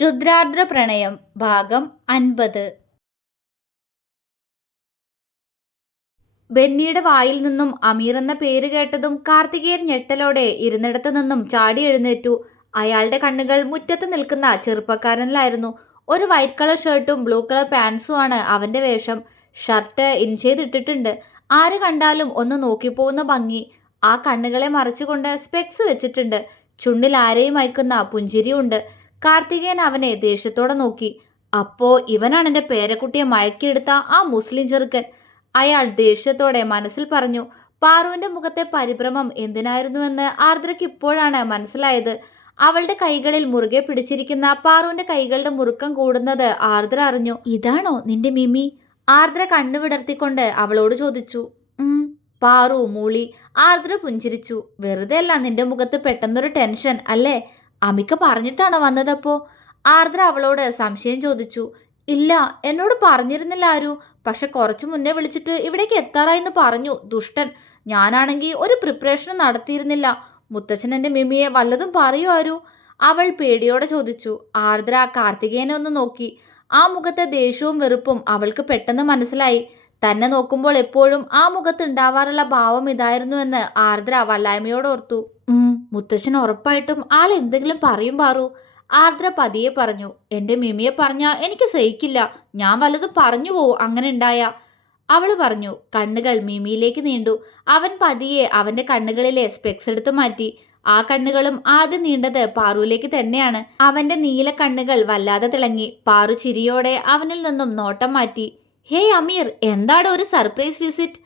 രുദ്രാർദ്ര പ്രണയം ഭാഗം 50. ബെന്നിയുടെ വായിൽ നിന്നും അമീർ എന്ന പേര് കേട്ടതും കാർത്തികേയൻ ഞെട്ടലോടെ ഇരുന്നിടത്ത് നിന്നും ചാടി എഴുന്നേറ്റു. അയാളുടെ കണ്ണുകൾ മുറ്റത്ത് നിൽക്കുന്ന ചെറുപ്പക്കാരനിലായിരുന്നു. ഒരു വൈറ്റ് കളർ ഷർട്ടും ബ്ലൂ കളർ പാൻസുമാണ് അവന്റെ വേഷം. ഷർട്ട് ഇൻ ചെയ്തിട്ടിട്ടുണ്ട്. ആര് കണ്ടാലും ഒന്ന് നോക്കിപ്പോകുന്ന ഭംഗി. ആ കണ്ണുകളെ മറച്ചുകൊണ്ട് സ്പെക്സ് വെച്ചിട്ടുണ്ട്. ചുണ്ടിൽ ആരെയും അയക്കുന്ന പുഞ്ചിരിയുണ്ട്. കാർത്തികേയൻ അവനെ ദേഷ്യത്തോടെ നോക്കി. അപ്പോ ഇവനാണ് എൻ്റെ പേരക്കുട്ടിയെ മയക്കിയെടുത്ത ആ മുസ്ലിം ചെറുക്കൻ. അയാൾ ദേഷ്യത്തോടെ മനസ്സിൽ പറഞ്ഞു. പാറുവിന്റെ മുഖത്തെ പരിഭ്രമം എന്തിനായിരുന്നുവെന്ന് ആർദ്രയ്ക്ക് ഇപ്പോഴാണ് മനസ്സിലായത്. അവളുടെ കൈകളിൽ മുറുകെ പിടിച്ചിരിക്കുന്ന പാറുവിന്റെ കൈകളുടെ മുറുക്കം കൂടുന്നത് ആർദ്ര അറിഞ്ഞു. ഇതാണോ നിന്റെ മിമി? ആർദ്ര കണ്ണുവിടർത്തിക്കൊണ്ട് അവളോട് ചോദിച്ചു. പാറു മൂളി. ആർദ്ര പുഞ്ചിരിച്ചു. വെറുതെ അല്ല നിന്റെ മുഖത്ത് പെട്ടെന്നൊരു ടെൻഷൻ അല്ലേ? അമിക്ക പറഞ്ഞിട്ടാണോ വന്നതപ്പോ? ആർദ്ര അവളോട് സംശയം ചോദിച്ചു. ഇല്ല, എന്നോട് പറഞ്ഞിരുന്നില്ല ആരു. പക്ഷെ കുറച്ചു മുന്നേ വിളിച്ചിട്ട് ഇവിടേക്ക് എത്താറായിന്ന് പറഞ്ഞു. ദുഷ്ടൻ. ഞാനാണെങ്കിൽ ഒരു പ്രിപ്പറേഷനും നടത്തിയിരുന്നില്ല. മുത്തച്ഛൻ എൻ്റെ മിമിയെ വല്ലതും പറയൂ ആരു? അവൾ പേടിയോടെ ചോദിച്ചു. ആർദ്ര കാർത്തികേയനെ ഒന്ന് നോക്കി. ആ മുഖത്തെ ദേഷ്യവും വെറുപ്പും അവൾക്ക് പെട്ടെന്ന് മനസ്സിലായി. തന്നെ നോക്കുമ്പോൾ എപ്പോഴും ആ മുഖത്ത് ഉണ്ടാവാറുള്ള ഭാവം ഇതായിരുന്നുവെന്ന് ആർദ്ര വല്ലായ്മയോട് ഓർത്തു. മുത്തശ്ശൻ ഉറപ്പായിട്ടും ആൾ എന്തെങ്കിലും പറയും പാറു. ആർദ്ര പതിയെ പറഞ്ഞു. എൻ്റെ മിമിയെ പറഞ്ഞാ എനിക്ക് സഹിക്കില്ല. ഞാൻ വല്ലതും പറഞ്ഞു പോവും അങ്ങനെ ഉണ്ടായ. അവള് പറഞ്ഞു. കണ്ണുകൾ മിമിയിലേക്ക് നീണ്ടു. അവൻ പതിയെ അവന്റെ കണ്ണുകളിലെ സ്പെക്സ് എടുത്തു മാറ്റി. ആ കണ്ണുകളും ആദ്യം നീണ്ടത് പാറുവിലേക്ക് തന്നെയാണ്. അവന്റെ നീല കണ്ണുകൾ വല്ലാതെ തിളങ്ങി. പാറു ചിരിയോടെ അവനിൽ നിന്നും നോട്ടം മാറ്റി. ഹേയ് അമീർ, എന്താണ് ഒരു സർപ്രൈസ് വിസിറ്റ്?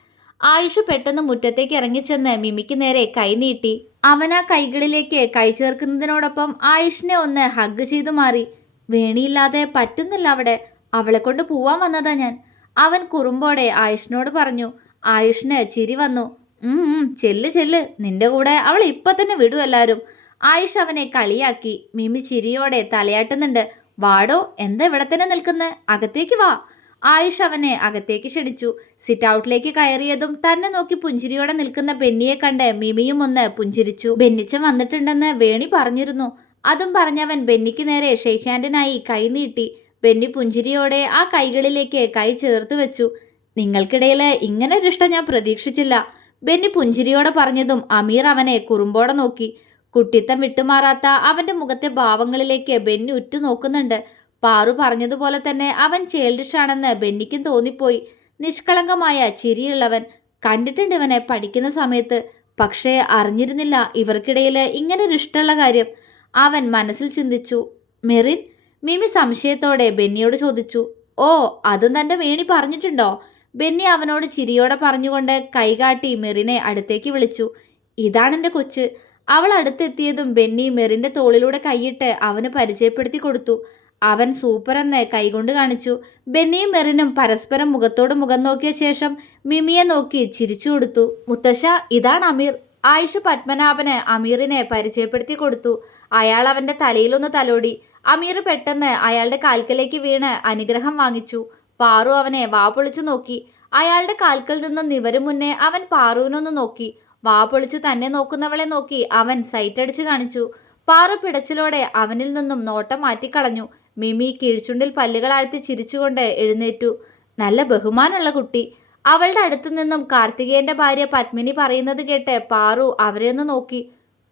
ആയുഷ് പെട്ടെന്ന് മുറ്റത്തേക്ക് ഇറങ്ങിച്ചെന്ന് മിമിക്ക് നേരെ കൈ നീട്ടി. അവൻ ആ കൈകളിലേക്ക് കൈ ചേർക്കുന്നതിനോടൊപ്പം ആയുഷിനെ ഒന്ന് ഹഗ് ചെയ്തു മാറി. വേണിയില്ലാതെ പറ്റുന്നില്ല അവിടെ. അവളെ കൊണ്ട് പോവാൻ വന്നതാ ഞാൻ. അവൻ കുറുമ്പോടെ ആയുഷിനോട് പറഞ്ഞു. ആയുഷിന് ചിരി വന്നു. ചെല്ല് ചെല്ല്, നിന്റെ കൂടെ അവൾ ഇപ്പൊ തന്നെ വിടും എല്ലാരും. ആയുഷ് അവനെ കളിയാക്കി. മിമി ചിരിയോടെ തലയാട്ടുന്നുണ്ട്. വാടോ, എന്താ ഇവിടെ തന്നെ നിൽക്കുന്നത്? അകത്തേക്ക് വാ. ആയുഷ് അവനെ അകത്തേക്ക് ക്ഷണിച്ചു. സിറ്റ് ഔട്ടിലേക്ക് കയറിയതും തന്നെ നോക്കി പുഞ്ചിരിയോടെ നിൽക്കുന്ന ബെന്നിയെ കണ്ട് മിമിയും ഒന്ന് പുഞ്ചിരിച്ചു. ബെന്നിച്ചൻ വന്നിട്ടുണ്ടെന്ന് വേണി പറഞ്ഞിരുന്നു. അതും പറഞ്ഞവൻ ബെന്നിക്ക് നേരെ ഷെയ്ക്ക് ഹാൻഡിനായി കൈ നീട്ടി. ബെന്നി പുഞ്ചിരിയോടെ ആ കൈകളിലേക്ക് കൈ ചേർത്ത് വെച്ചു. നിങ്ങൾക്കിടയിൽ ഇങ്ങനൊരിഷ്ടം ഞാൻ പ്രതീക്ഷിച്ചില്ല. ബെന്നി പുഞ്ചിരിയോടെ പറഞ്ഞതും അമീർ അവനെ കുറുമ്പോടെ നോക്കി. കുട്ടിത്തം വിട്ടുമാറാത്ത അവന്റെ മുഖത്തെ ഭാവങ്ങളിലേക്ക് ബെന്നി ഉറ്റു നോക്കുന്നുണ്ട്. പാറു പറഞ്ഞതുപോലെ തന്നെ അവൻ ചേൽഡിഷാണെന്ന് ബെന്നിക്കും തോന്നിപ്പോയി. നിഷ്കളങ്കമായ ചിരിയുള്ളവൻ. കണ്ടിട്ടുണ്ട് ഇവനെ പഠിക്കുന്ന സമയത്ത്. പക്ഷേ അറിഞ്ഞിരുന്നില്ല ഇവർക്കിടയിൽ ഇങ്ങനൊരു ഇഷ്ടമുള്ള കാര്യം. അവൻ മനസ്സിൽ ചിന്തിച്ചു. മെറിൻ? മിമി സംശയത്തോടെ ബെന്നിയോട് ചോദിച്ചു. ഓ, അതും തൻ്റെ വേണി പറഞ്ഞിട്ടുണ്ടോ? ബെന്നി അവനോട് ചിരിയോടെ പറഞ്ഞുകൊണ്ട് കൈകാട്ടി മെറിനെ അടുത്തേക്ക് വിളിച്ചു. ഇതാണെൻ്റെ കൊച്ച്. അവൾ അടുത്തെത്തിയതും ബെന്നി മെറിൻ്റെ തോളിലൂടെ കൈയിട്ട് അവന് പരിചയപ്പെടുത്തി കൊടുത്തു. അവൻ സൂപ്പർ എന്ന് കൈകൊണ്ട് കാണിച്ചു. ബെന്നിയും മെറിനും പരസ്പരം മുഖത്തോട് മുഖം നോക്കിയ ശേഷം മിമിയെ നോക്കി ചിരിച്ചു കൊടുത്തു. മുത്തശ്ശ, ഇതാണ് അമീർ. ആയുഷ് പത്മനാഭന് അമീറിനെ പരിചയപ്പെടുത്തി കൊടുത്തു. അയാൾ അവന്റെ തലയിലൊന്ന് തലോടി. അമീർ പെട്ടെന്ന് അയാളുടെ കാൽക്കലേക്ക് വീണ് അനുഗ്രഹം വാങ്ങിച്ചു. പാറു അവനെ വാ പൊളിച്ചു നോക്കി. അയാളുടെ കാൽക്കൽ നിന്നും നിവരും മുന്നേ അവൻ പാറുവിനൊന്ന് നോക്കി. വാ പൊളിച്ച് തന്നെ നോക്കുന്നവളെ നോക്കി അവൻ സൈറ്റടിച്ചു കാണിച്ചു. പാറു പിടച്ചിലോടെ അവനിൽ നിന്നും നോട്ടം മാറ്റിക്കളഞ്ഞു. മിമി കീഴ്ചുണ്ടിൽ പല്ലുകളാഴ്ത്തി ചിരിച്ചുകൊണ്ട് എഴുന്നേറ്റു. നല്ല ബഹുമാനമുള്ള കുട്ടി. അവളുടെ അടുത്തു നിന്നും കാർത്തികേയന്റെ ഭാര്യ പത്മിനി പറയുന്നത് കേട്ട് പാറു അവരെയൊന്ന് നോക്കി.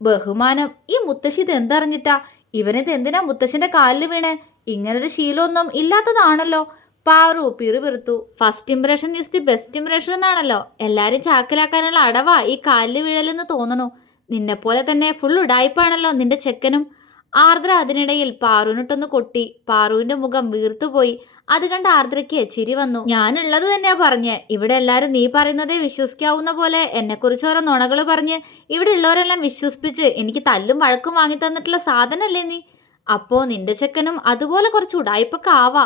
ബഹുമാനം? ഈ മുത്തശ്ശി ഇതെന്തറിഞ്ഞിട്ടാ? ഇവനിത് എന്തിനാ മുത്തശ്ശന്റെ കാലിൽ വീണ്? ഇങ്ങനൊരു ശീലമൊന്നും ഇല്ലാത്തതാണല്ലോ. പാറു പിറുപിറുത്തു. First impression is the best impression എന്നാണല്ലോ. എല്ലാരും ചാക്കിലാക്കാനുള്ള അടവാ ഈ കാലിൽ വീഴലെന്ന് തോന്നണു. നിന്നെപ്പോലെ തന്നെ ഫുൾ ഉഡായിപ്പാണല്ലോ നിന്റെ ചെക്കനും. ആർദ്ര അതിനിടയിൽ പാറുവിനിട്ടൊന്ന് കൊട്ടി. പാറുവിന്റെ മുഖം വീർത്തുപോയി. അത് കണ്ട് ആർദ്രയ്ക്ക് ചിരി വന്നു. ഞാനുള്ളത് തന്നെയാ പറഞ്ഞ്. ഇവിടെ എല്ലാരും നീ പറയുന്നതേ വിശ്വസിക്കാവുന്ന പോലെ എന്നെക്കുറിച്ച് ഓരോ നുണകൾ പറഞ്ഞ് ഇവിടെ ഉള്ളവരെല്ലാം വിശ്വസിപ്പിച്ച് എനിക്ക് തല്ലും വഴക്കും വാങ്ങി തന്നിട്ടുള്ള സാധനല്ലേ നീ? അപ്പോ നിന്റെ ചെക്കനും അതുപോലെ കുറച്ച് ഉടായ്പൊക്കെ ആവാ.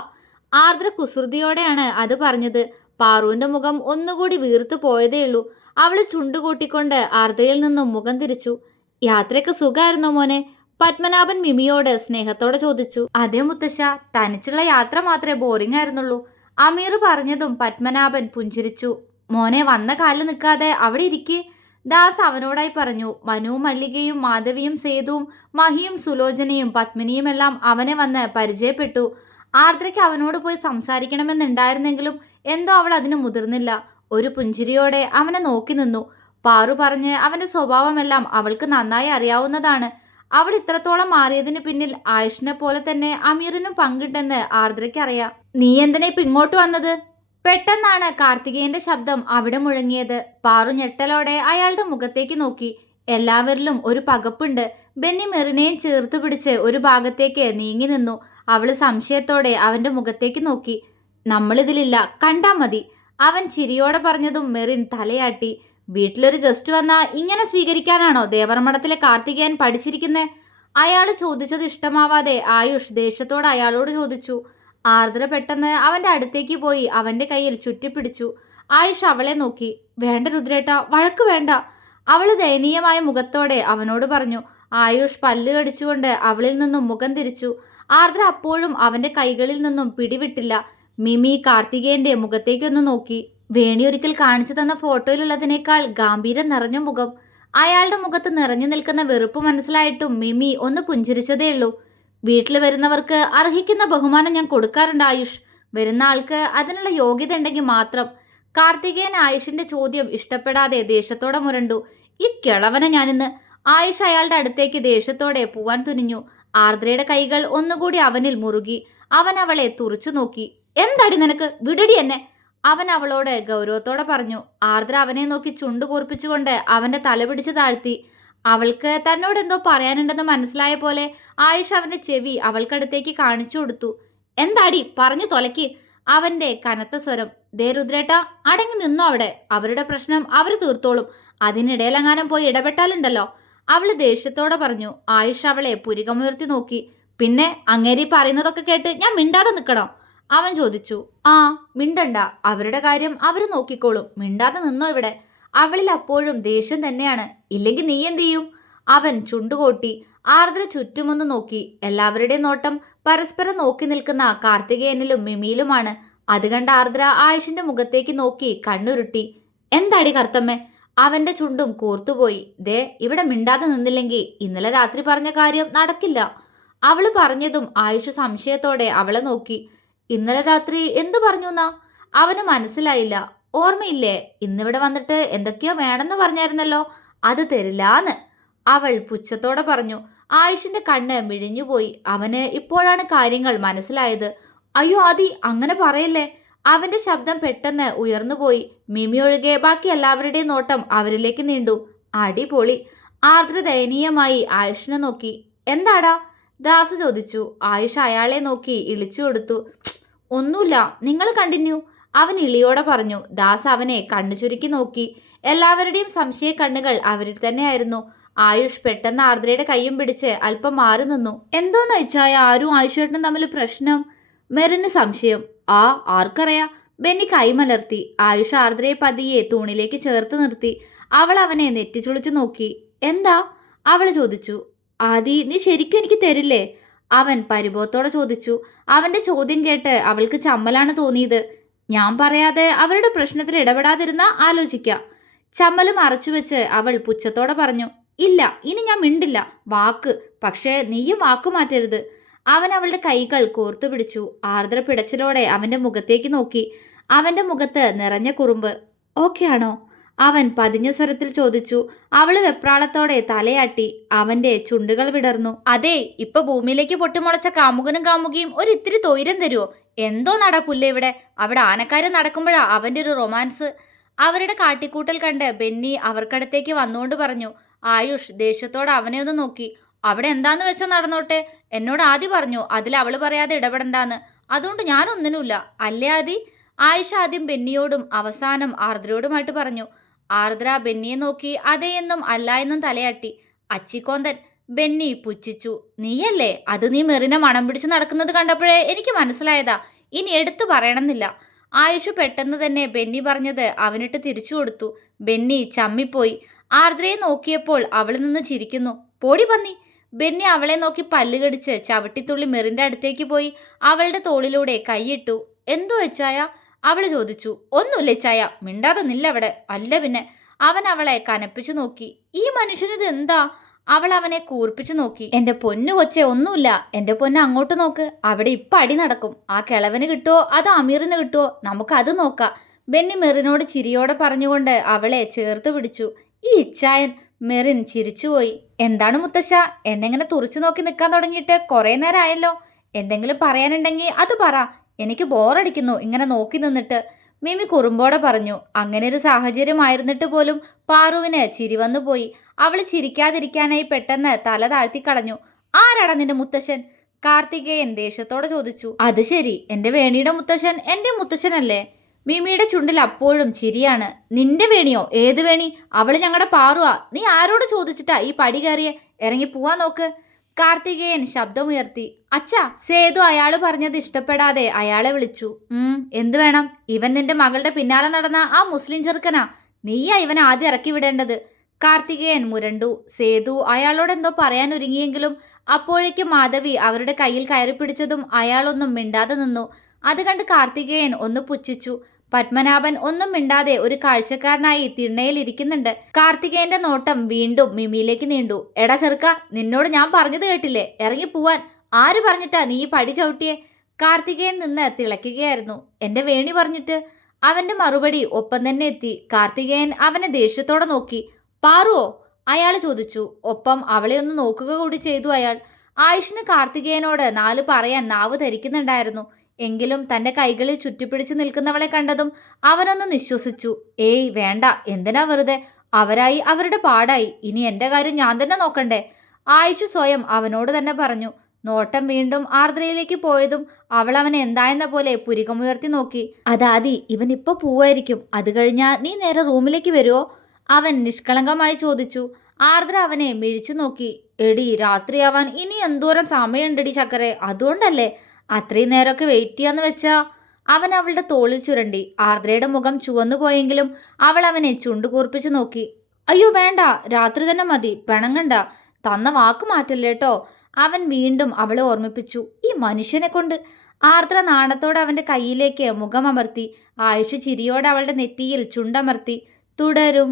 ആർദ്ര കുസൃതിയോടെയാണ് അത് പറഞ്ഞത്. പാറുവിന്റെ മുഖം ഒന്നുകൂടി വീർത്തു പോയതേയുള്ളൂ. അവള് ചുണ്ടുകൂട്ടിക്കൊണ്ട് ആർദ്രയിൽ നിന്നും മുഖം തിരിച്ചു. യാത്രയ്ക്ക് സുഖമായിരുന്നോ മോനെ? പത്മനാഭൻ മിമിയോട് സ്നേഹത്തോടെ ചോദിച്ചു. അതേ മുത്തശ്ശ, തനിച്ചുള്ള യാത്ര മാത്രമേ ബോറിംഗ് ആയിരുന്നുള്ളൂ. അമീർ പറഞ്ഞതും പത്മനാഭൻ പുഞ്ചിരിച്ചു. മോനെ, വന്ന കാലിൽ നിൽക്കാതെ അവിടെ ഇരിക്കേ. ദാസ് അവനോടായി പറഞ്ഞു. മനുവും മല്ലികയും മാധവിയും സേതുവും മഹിയും സുലോചനയും പത്മിനിയും എല്ലാം അവനെ വന്ന് പരിചയപ്പെട്ടു. ആർദ്രയ്ക്ക് അവനോട് പോയി സംസാരിക്കണമെന്നുണ്ടായിരുന്നെങ്കിലും എന്തോ അവൾ അതിന് മുതിർന്നില്ല. ഒരു പുഞ്ചിരിയോടെ അവനെ നോക്കി നിന്നു. പാറു പറഞ്ഞ് അവന്റെ സ്വഭാവമെല്ലാം അവൾക്ക് നന്നായി അറിയാവുന്നതാണ്. അവൾ ഇത്രത്തോളം മാറിയതിന് പിന്നിൽ ആയുഷിനെ പോലെ തന്നെ അമീറിനും പങ്കിട്ടെന്ന് ആർദ്രയ്ക്കറിയാം. നീ എന്തിനാ ഇപ്പൊ ഇങ്ങോട്ട് വന്നത്? പെട്ടെന്നാണ് കാർത്തികേയന്റെ ശബ്ദം അവിടെ മുഴങ്ങിയത്. പാറു ഞെട്ടലോടെ അയാളുടെ മുഖത്തേക്ക് നോക്കി. എല്ലാവരിലും ഒരു പകപ്പുണ്ട്. ബെന്നി മെറിനെയും ചേർത്ത് പിടിച്ച് ഒരു ഭാഗത്തേക്ക് നീങ്ങി നിന്നു. അവള് സംശയത്തോടെ അവന്റെ മുഖത്തേക്ക് നോക്കി. നമ്മളിതിലില്ല, കണ്ടാ മതി, അവൻ ചിരിയോടെ പറഞ്ഞതും മെറിൻ തലയാട്ടി. വീട്ടിലൊരു ഗസ്റ്റ് വന്നാ ഇങ്ങനെ സ്വീകരിക്കാനാണോ ദേവർമഠത്തിലെ കാർത്തികേയൻ പഠിച്ചിരിക്കുന്നേ? അയാൾ ചോദിച്ചത് ഇഷ്ടമാവാതെ ആയുഷ് ദേഷ്യത്തോടെ അയാളോട് ചോദിച്ചു. ആർദ്ര പെട്ടെന്ന് അവന്റെ അടുത്തേക്ക് പോയി അവന്റെ കയ്യിൽ ചുറ്റിപ്പിടിച്ചു. ആയുഷ് അവളെ നോക്കി. വേണ്ട രുദ്രേട്ട, വഴക്ക് വേണ്ട, അവള് ദയനീയമായ മുഖത്തോടെ അവനോട് പറഞ്ഞു. ആയുഷ് പല്ല് കടിച്ചുകൊണ്ട് അവളിൽ നിന്നും മുഖം തിരിച്ചു. ആർദ്ര അപ്പോഴും അവന്റെ കൈകളിൽ നിന്നും പിടിവിട്ടില്ല. മിമി കാർത്തികേയന്റെ മുഖത്തേക്കൊന്ന് നോക്കി. വേണി ഒരിക്കൽ കാണിച്ചു തന്ന ഫോട്ടോയിലുള്ളതിനേക്കാൾ ഗാംഭീര്യം നിറഞ്ഞ മുഖം. അയാളുടെ മുഖത്ത് നിറഞ്ഞു നിൽക്കുന്ന വെറുപ്പ് മനസ്സിലായിട്ടും മിമി ഒന്ന് പുഞ്ചിരിച്ചതേയുള്ളൂ. വീട്ടിൽ വരുന്നവർക്ക് അർഹിക്കുന്ന ബഹുമാനം ഞാൻ കൊടുക്കാറുണ്ട് ആയുഷ്. വരുന്ന ആൾക്ക് അതിനുള്ള യോഗ്യത ഉണ്ടെങ്കിൽ മാത്രം. കാർത്തികേയൻ ആയുഷിന്റെ ചോദ്യം ഇഷ്ടപ്പെടാതെ ദേഷ്യത്തോടെ മുരണ്ടു. ഈ കിളവനെ ഞാനിന്ന്. ആയുഷ് അയാളുടെ അടുത്തേക്ക് ദേഷ്യത്തോടെ പോവാൻ തുനിഞ്ഞു. ആർദ്രയുടെ കൈകൾ ഒന്നുകൂടി അവനിൽ മുറുകി. അവൻ അവളെ തുറച്ചു നോക്കി. എന്താടി നിനക്ക്, വിടടി എന്നെ, അവൻ അവളോട് ഗൗരവത്തോടെ പറഞ്ഞു. ആർദ്ര അവനെ നോക്കി ചുണ്ടു കൂർപ്പിച്ചുകൊണ്ട് അവന്റെ തല പിടിച്ച് താഴ്ത്തി. അവൾക്ക് തന്നോട് എന്തോ പറയാനുണ്ടെന്ന് മനസ്സിലായ പോലെ ആയുഷ് അവന്റെ ചെവി അവൾക്കടുത്തേക്ക് കാണിച്ചു കൊടുത്തു. എന്താടി, പറഞ്ഞു തൊലക്കി, അവന്റെ കനത്ത സ്വരം. ദേ രുദ്രേട്ട, അടങ്ങി നിന്നോ അവിടെ. അവരുടെ പ്രശ്നം അവർ തീർത്തോളും. അതിനിടയിലെങ്ങാനും പോയി ഇടപെട്ടാലുണ്ടല്ലോ, അവള് ദേഷ്യത്തോടെ പറഞ്ഞു. ആയുഷ് അവളെ പുരികമുയർത്തി നോക്കി. പിന്നെ അങ്ങേരി പറയുന്നതൊക്കെ കേട്ട് ഞാൻ മിണ്ടാതെ നിൽക്കണോ? അവൻ ചോദിച്ചു. ആ, മിണ്ടണ്ട, അവരുടെ കാര്യം അവര് നോക്കിക്കോളും. മിണ്ടാതെ നിന്നോ ഇവിടെ. അവളിൽ അപ്പോഴും ദേഷ്യം തന്നെയാണ്. ഇല്ലെങ്കിൽ നീ എന്ത് ചെയ്യും? അവൻ ചുണ്ടുകൊട്ടി. ആർദ്ര ചുറ്റുമൊന്ന് നോക്കി. എല്ലാവരുടെയും നോട്ടം പരസ്പരം നോക്കി നിൽക്കുന്ന കാർത്തികേയനിലും മിമിയിലുമാണ്. അത് കണ്ട ആർദ്ര ആയുഷിന്റെ മുഖത്തേക്ക് നോക്കി കണ്ണുരുട്ടി. എന്താടി കർത്തമ്മേ? അവന്റെ ചുണ്ടും കൂർത്തുപോയി. ദേ, ഇവിടെ മിണ്ടാതെ നിന്നില്ലെങ്കിൽ ഇന്നലെ രാത്രി പറഞ്ഞ കാര്യം നടക്കില്ല. അവള് പറഞ്ഞതും ആയുഷ് സംശയത്തോടെ അവളെ നോക്കി. ഇന്നലെ രാത്രി എന്തു പറഞ്ഞു എന്നാ? അവന് മനസ്സിലായില്ല. ഓർമ്മയില്ലേ, ഇന്നിവിടെ വന്നിട്ട് എന്തൊക്കെയോ വേണമെന്ന് പറഞ്ഞായിരുന്നല്ലോ, അത് തരില്ലാന്ന് അവൾ പുച്ഛത്തോടെ പറഞ്ഞു. ആയുഷിന്റെ കണ്ണ് മിഴിഞ്ഞുപോയി. അവന് ഇപ്പോഴാണ് കാര്യങ്ങൾ മനസ്സിലായത്. അയ്യോ ആദി, അങ്ങനെ പറയല്ലേ. അവന്റെ ശബ്ദം പെട്ടെന്ന് ഉയർന്നുപോയി. മിമി ഒഴികെ ബാക്കി എല്ലാവരുടെയും നോട്ടം അവരിലേക്ക് നീണ്ടു. അടിപൊളി. ആർദ്ര ദയനീയമായി ആയുഷിനെ നോക്കി. എന്താടാ? ദാസ് ചോദിച്ചു. ആയുഷ് അയാളെ നോക്കി ഇളിച്ചു കൊടുത്തു. ഒന്നുമില്ല, നിങ്ങൾ കണ്ടിന്യൂ, അവൻ ഇളിയോടെ പറഞ്ഞു. ദാസ് അവനെ കണ്ണു ചുരുക്കി നോക്കി. എല്ലാവരുടെയും സംശയ കണ്ണുകൾ അവരിൽ തന്നെയായിരുന്നു. ആയുഷ് പെട്ടെന്ന് ആർദ്രയുടെ കൈയും പിടിച്ച് അല്പം മാറി നിന്നു. എന്തോന്ന് വെച്ചാൽ ആരും ആയുഷേട്ടനും തമ്മിൽ പ്രശ്നം? മെറിന് സംശയം. ആർക്കറിയാ? ബെന്നി കൈമലർത്തി. ആയുഷ് ആർദ്രയെ പതിയെ തൂണിലേക്ക് ചേർത്ത് നിർത്തി. അവൾ അവനെ നെറ്റിച്ചുളിച്ചു നോക്കി. എന്താ? അവൾ ചോദിച്ചു. ആദി, നീ ശരിക്കും എനിക്ക് തരില്ലേ? അവൻ പരിഭവത്തോടെ ചോദിച്ചു. അവന്റെ ചോദ്യം കേട്ട് അവൾക്ക് ചമ്മലാണ് തോന്നിയത്. ഞാൻ പറയാതെ അവരുടെ പ്രശ്നത്തിൽ ഇടപെടാതിരുന്ന ആലോചിക്കാം. ചമ്മല് മറച്ചുവെച്ച് അവൾ പുച്ഛത്തോടെ പറഞ്ഞു. ഇല്ല, ഇനി ഞാൻ മിണ്ടില്ല. വാക്ക്, പക്ഷേ നീയും വാക്കു മാറ്റരുത്. അവൻ അവളുടെ കൈകൾ കോർത്തു പിടിച്ചു. ആർദ്ര പിടച്ചിലോടെ അവന്റെ മുഖത്തേക്ക് നോക്കി. അവന്റെ മുഖത്ത് നിറഞ്ഞ കുറുമ്പ്. ഓക്കെ ആണോ? അവൻ പതിഞ്ഞ സ്വരത്തിൽ ചോദിച്ചു. അവള് വെപ്രാളത്തോടെ തലയാട്ടി. അവന്റെ ചുണ്ടുകൾ വിടർന്നു. അതെ, ഇപ്പൊ ഭൂമിയിലേക്ക് പൊട്ടിമുളച്ച കാമുകനും കാമുകിയും ഒരു ഇത്തിരി തൊയിരം തരുമോ? എന്തോ നടപ്പില്ല ഇവിടെ. അവിടെ ആനക്കാരൻ നടക്കുമ്പോഴാ അവന്റെ ഒരു റൊമാൻസ്. അവരുടെ കാട്ടിക്കൂട്ടൽ കണ്ട് ബെന്നി അവർക്കടുത്തേക്ക് വന്നുകൊണ്ട് പറഞ്ഞു. ആയുഷ് ദേഷ്യത്തോടെ അവനെ ഒന്ന് നോക്കി. അവിടെ എന്താന്ന് വെച്ചാൽ നടന്നോട്ടെ. എന്നോട് ആദ്യം പറഞ്ഞു അതിൽ അവള് പറയാതെ ഇടപെടണ്ടാന്ന്. അതുകൊണ്ട് ഞാനൊന്നിനുമില്ല, അല്ലേ ആദി? ആയുഷ് ആദ്യം ബെന്നിയോടും അവസാനം ആർദ്രയോടുമായിട്ട് പറഞ്ഞു. ആർദ്ര ബെന്നിയെ നോക്കി അതേ എന്നും അല്ല എന്നും തലയാട്ടി. അച്ചിക്കോന്തൻ. ബെന്നി പുച്ഛിച്ചു. നീയല്ലേ അത്? നീ മെറിനെ മണം പിടിച്ച് നടക്കുന്നത് കണ്ടപ്പോഴേ എനിക്ക് മനസ്സിലായതാ. ഇനി എടുത്തു പറയണമെന്നില്ല. ആയുഷ് പെട്ടെന്ന് തന്നെ ബെന്നി പറഞ്ഞത് അവനിട്ട് തിരിച്ചു കൊടുത്തു. ബെന്നി ചമ്മിപ്പോയി. ആർദ്രയെ നോക്കിയപ്പോൾ അവൾ നിന്ന് ചിരിക്കുന്നു. പൊടി പന്നി. ബെന്നി അവളെ നോക്കി പല്ലുകടിച്ച് ചവിട്ടിത്തുള്ളി മെറിന്റെ അടുത്തേക്ക് പോയി അവളുടെ തോളിലൂടെ കൈയിട്ടു. എന്തോ വെച്ചായ? അവൾ ചോദിച്ചു. ഒന്നുമില്ല ചായ, മിണ്ടാതെ നില്ലവിടെ. അല്ല പിന്നെ. അവൻ അവളെ കനപ്പിച്ചു നോക്കി. ഈ മനുഷ്യനിത് എന്താ? അവൾ അവനെ കൂർപ്പിച്ചു നോക്കി. എന്റെ പൊന്നു കൊച്ചെ, ഒന്നുമില്ല. എന്റെ പൊന്ന് അങ്ങോട്ട് നോക്ക്, അവിടെ ഇപ്പൊ അടി നടക്കും. ആ കിളവന് കിട്ടുവോ അതോ അമീറിന് കിട്ടുവോ? നമുക്ക് അത് നോക്കാം. ബെന്നി മെറിനോട് ചിരിയോടെ പറഞ്ഞുകൊണ്ട് അവളെ ചേർത്ത് പിടിച്ചു. ഈ ഇച്ചായൻ. മെറിൻ ചിരിച്ചുപോയി. എന്താണ് മുത്തശ്ശ, എന്നെങ്ങനെ തുറച്ചു നോക്കി നിൽക്കാൻ തുടങ്ങിയിട്ട് കുറെ നേരം ആയല്ലോ. എന്തെങ്കിലും പറയാനുണ്ടെങ്കിൽ അത് പറ. എനിക്ക് ബോറടിക്കുന്നു ഇങ്ങനെ നോക്കി നിന്നിട്ട്, മിമി കുറുമ്പോടെ പറഞ്ഞു. അങ്ങനെ ഒരു സാഹചര്യമായിരുന്നിട്ട് പോലും പാറുവിന് ചിരി വന്നു പോയി. അവൾ ചിരിക്കാതിരിക്കാനായി പെട്ടെന്ന് തല താഴ്ത്തിക്കളഞ്ഞു. ആരാടാ നിന്റെ മുത്തശ്ശൻ? കാർത്തികേയൻ ദേഷ്യത്തോടെ ചോദിച്ചു. അത് ശരി, എന്റെ വേണിയുടെ മുത്തശ്ശൻ എന്റെ മുത്തശ്ശനല്ലേ? മിമിയുടെ ചുണ്ടിൽ അപ്പോഴും ചിരിയാണ്. നിന്റെ വേണിയോ? ഏത് വേണി? അവള് ഞങ്ങളുടെ പാറുവാ. നീ ആരോട് ചോദിച്ചിട്ടാ ഈ പടി കയറിയെ? ഇറങ്ങി പോവാൻ നോക്ക്. കാർത്തികേയൻ ശബ്ദമുയർത്തി. അച്ഛാ. സേതു അയാൾ പറഞ്ഞത് ഇഷ്ടപ്പെടാതെ അയാളെ വിളിച്ചു. എന്ത് വേണം? ഇവൻ നിന്റെ മകളുടെ പിന്നാലെ നടന്ന ആ മുസ്ലിം ചെറുക്കനാ. നീയാ ഇവൻ ആദ്യം ഇറക്കി വിടേണ്ടത്. കാർത്തികേയൻ മുരണ്ടു. സേതു അയാളോട് എന്തോ പറയാനൊരുങ്ങിയെങ്കിലും അപ്പോഴേക്കും മാധവി അവരുടെ കയ്യിൽ കയറി പിടിച്ചതും അയാളൊന്നും മിണ്ടാതെ നിന്നു. അത് കണ്ട് കാർത്തികേയൻ ഒന്ന് പുച്ഛിച്ചു. പത്മനാഭൻ ഒന്നും മിണ്ടാതെ ഒരു കാഴ്ചക്കാരനായി തിണ്ണയിൽ ഇരിക്കുന്നുണ്ട്. കാർത്തികേയന്റെ നോട്ടം വീണ്ടും മിമിയിലേക്ക് നീണ്ടു. എടാ ചെറുക്ക, നിന്നോട് ഞാൻ പറഞ്ഞത് കേട്ടില്ലേ? ഇറങ്ങി പോവാൻ. ആര് പറഞ്ഞിട്ടാ നീ ഈ പടി ചവിട്ടിയെ? കാർത്തികേയൻ നിന്ന് തിളയ്ക്കുകയായിരുന്നു. എന്റെ വേണി പറഞ്ഞിട്ട്. അവന്റെ മറുപടി ഒപ്പം തന്നെ എത്തി. കാർത്തികേയൻ അവനെ ദേഷ്യത്തോടെ നോക്കി. പാറുവോ? അയാൾ ചോദിച്ചു. ഒപ്പം അവളെ ഒന്ന് നോക്കുക കൂടി ചെയ്തു അയാൾ. ആയുഷിന് കാർത്തികേയനോട് നാല് പറയാൻ നാവ് ധരിക്കുന്നുണ്ടായിരുന്നു. എങ്കിലും തന്റെ കൈകളിൽ ചുറ്റിപ്പിടിച്ചു നിൽക്കുന്നവളെ കണ്ടതും അവനൊന്ന് നിശ്വസിച്ചു. ഏയ് വേണ്ട, എന്തിനാ വെറുതെ? അവരായി അവരുടെ പാടായി. ഇനി എന്റെ കാര്യം ഞാൻ തന്നെ നോക്കണ്ടേ? ആയുഷ് സ്വയം അവനോട് തന്നെ പറഞ്ഞു. നോട്ടം വീണ്ടും ആർദ്രയിലേക്ക് പോയതും അവൾ അവനെ എന്തായെന്ന പോലെ പുരികമുയർത്തി നോക്കി. അതാദി, ഇവൻ ഇപ്പൊ പോവായിരിക്കും. അത് കഴിഞ്ഞാ നീ നേരെ റൂമിലേക്ക് വരുവോ? അവൻ നിഷ്കളങ്കമായി ചോദിച്ചു. ആർദ്ര അവനെ മിഴിച്ചു നോക്കി. എടി, രാത്രിയാവാൻ ഇനി എന്തോരം സമയമുണ്ടടി ചക്കരെ. അതുകൊണ്ടല്ലേ അത്രയും നേരമൊക്കെ വെയിറ്റ് ചെയ്യാന്ന് വെച്ചാ. അവൻ അവളുടെ തോളിൽ ചുരണ്ടി. ആർദ്രയുടെ മുഖം ചുവന്നു പോയെങ്കിലും അവൾ അവനെ ചുണ്ടുകൂർപ്പിച്ചു നോക്കി. അയ്യോ വേണ്ട, രാത്രി തന്നെ മതി. പിണങ്ങണ്ട. തന്ന വാക്ക് മാറ്റല്ലേട്ടോ. അവൻ വീണ്ടും അവളെ ഓർമ്മിപ്പിച്ചു. ഈ മനുഷ്യനെ കൊണ്ട്. ആർദ്ര നാണത്തോടെ അവന്റെ കയ്യിലേക്ക് മുഖമമർത്തി. ആയുഷ് ചിരിയോടെ അവളുടെ നെറ്റിയിൽ ചുണ്ടമർത്തി. തുടരും.